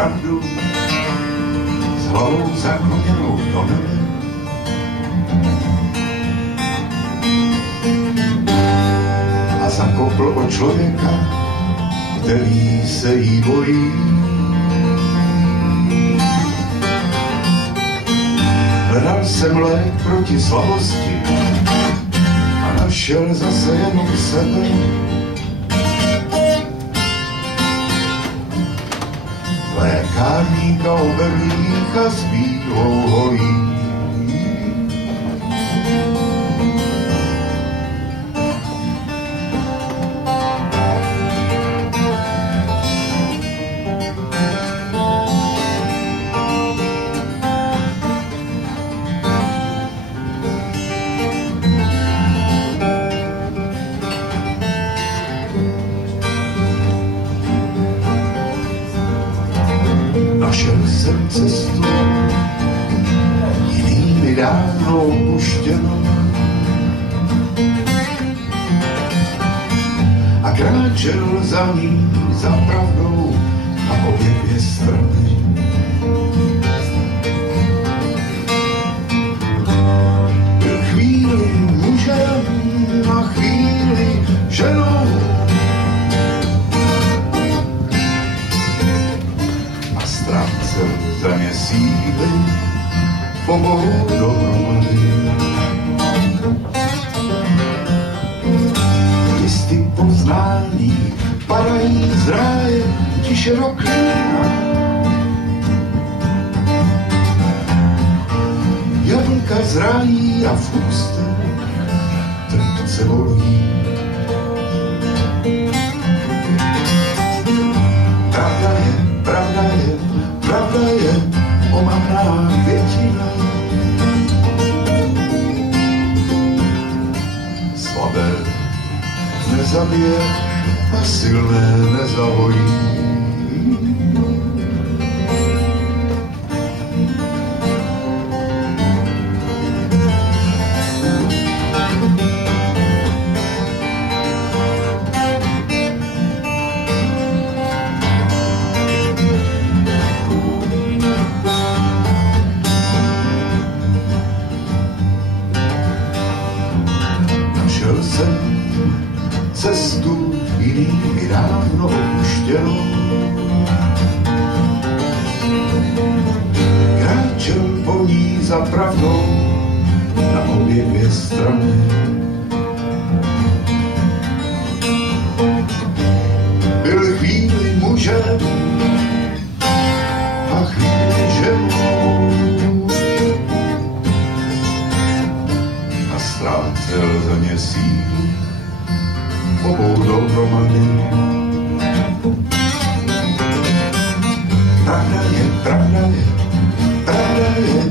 pravdu s hlavou zakloněnou do nebe. A zakopl o člověka, který se jí bojí. Hledal jsem lék proti slabosti a našel zase jenom sebe. Lékárníka oberlíka s bílou holí. Našel jsem cestu, jinými dávno opuštěnou, a kráčel za ní, za pravdou na obě dvě strany. Byl chvíli mužem a chvíli ženou, ztrácel za ně síly v obou dohromady. Listy poznání padají z ráje tiše do klína. Jablka zrají a v ústech trpce bolí. Pravda je omamná květina. Slabé nezabije a silné nezavojí. Našel jsem cestu jinými dávno opuštěnou. Kráčel po ní za pravdou na obě dvě strany. Byl chvíli mužem a chvíli ženou a ztrácel za ně sílu obou dohromady. Pravda je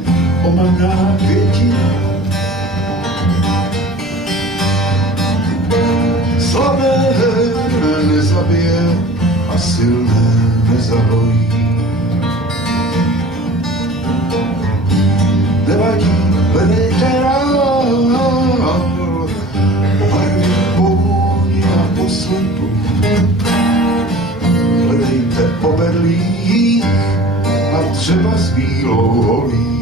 omamná květina. Slabé nezabije a silné nezahojí. Nevadí, hledejte dál, barvy po vůni a po slibu. Hledejte po berlích a třeba s bílou holí.